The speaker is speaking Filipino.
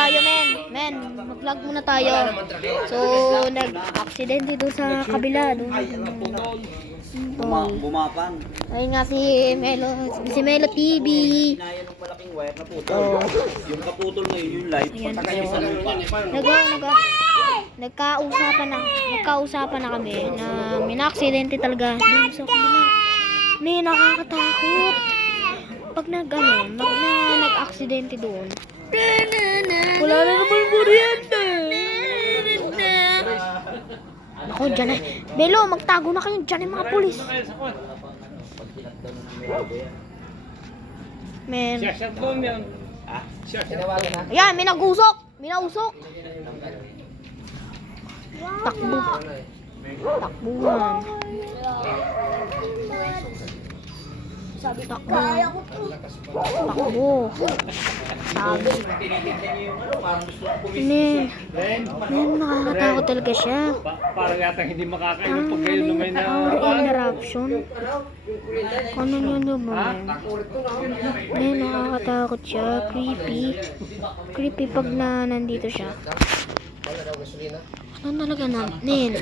tayo, men. Men, mag-vlog muna tayo. So, nag-aksidente doon sa kabila. Bumapang. Ayun nga si Melo TV. Hinaya ng malaking wire na putol. Yung kaputol na yun, yung light. Ayan. Pataka yung sa lupa. Nagkausapan na kami na may na-aksidente talaga doon sa kabila. May nakakatakot. Pag nag-aksidente doon. Wala na naman kuryente. Ako, dyan eh. Belo, magtago na kayo dyan yung mga pulis. Men. Ayan, may nag-usok. May nausok. Takbo. Takbuhan. Takbo. Takbo. Sabi. Men, nakakatakot talaga siya. Parang yata hindi makakain pag kayo na may interruption. Ano yun naman? Men, nakakatakot siya. Creepy. Creepy pag nandito siya. Ano talaga na? Nen.